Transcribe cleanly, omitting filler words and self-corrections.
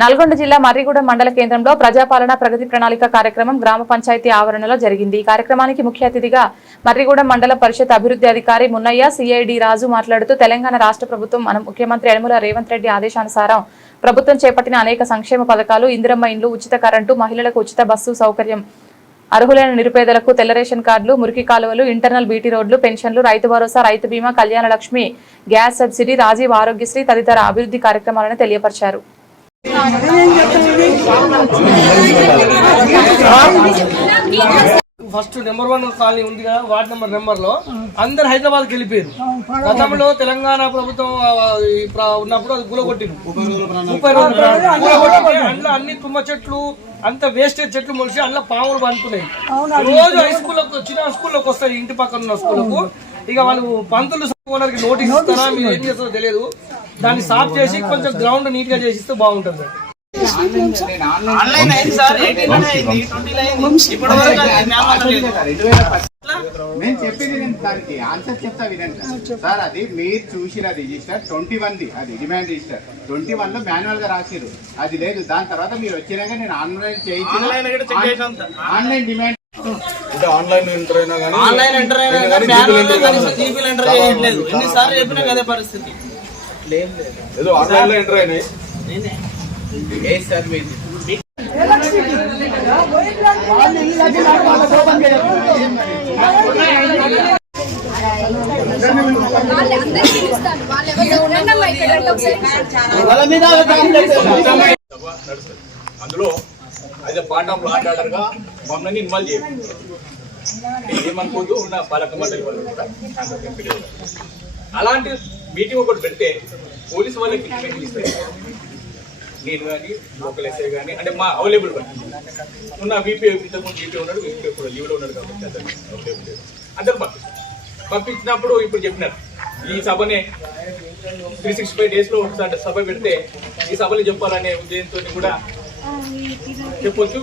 నల్గొండ జిల్లా మర్రిగూడెం మండల కేంద్రంలో ప్రజాపాలన ప్రగతి ప్రణాళిక కార్యక్రమం గ్రామ పంచాయతీ ఆవరణలో జరిగింది। ఈ కార్యక్రమానికి ముఖ్య అతిథిగా మర్రిగూడెం మండల పరిషత్ అభివృద్ధి అధికారి మున్నయ్య సిఐడి రాజు మాట్లాడుతూ తెలంగాణ రాష్ట్ర ప్రభుత్వం ముఖ్యమంత్రి యనమల రేవంత్ రెడ్డి ఆదేశానుసారం ప్రభుత్వం చేపట్టిన అనేక సంక్షేమ పథకాలు ఇందిరమ్మ ఇండ్లు, ఉచిత కరెంటు, మహిళలకు ఉచిత బస్సు సౌకర్యం, అర్హులైన నిరుపేదలకు తెల్ల రేషన్ కార్డులు, మురికి కాలువలు, ఇంటర్నల్ బీటీ రోడ్లు, పెన్షన్లు, రైతు భరోసా, రైతు బీమా, కళ్యాణ లక్ష్మి, గ్యాస్ సబ్సిడీ, రాజీవ్ ఆరోగ్యశ్రీ తదితర అభివృద్ధి కార్యక్రమాలను తెలియపరిచారు। ఫస్ట్ నెంబర్ 1 కాలనీ ఉంది కదా, వార్డ్ నెంబర్ లో అందరు హైదరాబాద్కి వెళ్ళిపోయారు। గతంలో తెలంగాణ ప్రభుత్వం ఉన్నప్పుడు అది కూలగొట్టింది 30 రోజులు అందులో అన్ని తుమ్మ చెట్లు అంత వేస్టేజ్ చెట్లు మొలిసి అందులో పాములు పండుతున్నాయి। రోజు హై స్కూల్లోకి చిన్న స్కూల్లోకి వస్తాయి, ఇంటి పక్కన ఉన్న స్కూల్కు। ఇక వాళ్ళు పంతులు ఓనర్కి నోటీస్ ఇస్తారా, మీరు ఏం చేస్తారో తెలియదు, దాన్ని సాఫ్ చేసి కొంచెం గ్రౌండ్ నీట్ గా చేసిస్తే బాగుంటుంది సార్। నేను చెప్పేది దానికి ఆన్సర్ చెప్తా వినండి సార్। అది మీరు చూసిన రిజిస్టర్ 21 అది డిమాండ్ రిజిస్టర్ 21 లో మాన్యువల్ గా రాసిరు, అది లేదు। దాని తర్వాత మీరు వచ్చినాక నేను ఆన్లైన్ చేయించిన ఆన్లైన్ డిమాండ్ ఆన్లైన్ ఎంటర్ అయినా కానీ ఆన్లైన్ ఎంటర్ అయినా జీపీలు ఎంటర్ చేయట్లేదు, ఎన్నిసార్లు చెప్పినా అదే పరిస్థితి। ఏదో ఆన్లైన్ లో ఎంటర్ అయినాయి అందులో అయితే పార్ట్ ఆఫ్ లా ఆర్డర్ గా మమ్మల్ని ఇన్వాల్వ్ చేయాలి। ఏమనుకోదు ఉన్న పాలక మండలి వాళ్ళు అలాంటి మీటింగ్ ఒకటి పెడితే పోలీసు వాళ్ళకి ఇన్ఫర్మేషన్ ఇస్తాయి। నేను కానీ లోకల్ ఎస్ఐ కానీ అంటే మా అవైలబుల్ బట్టి ఉన్న వీపీ ఇంతకుముందు వీపీ ఉన్నాడు, వీపీ ఇప్పుడు లీవ్లో ఉన్నాడు కాబట్టి అందరూ పంపించినప్పుడు ఇప్పుడు చెప్పినారు ఈ సభనే 365 days లో ఒకసారి సభ పెడితే ఈ సభలు చెప్పాలనే ఉద్దేశంతో కూడా చెప్పొచ్చు।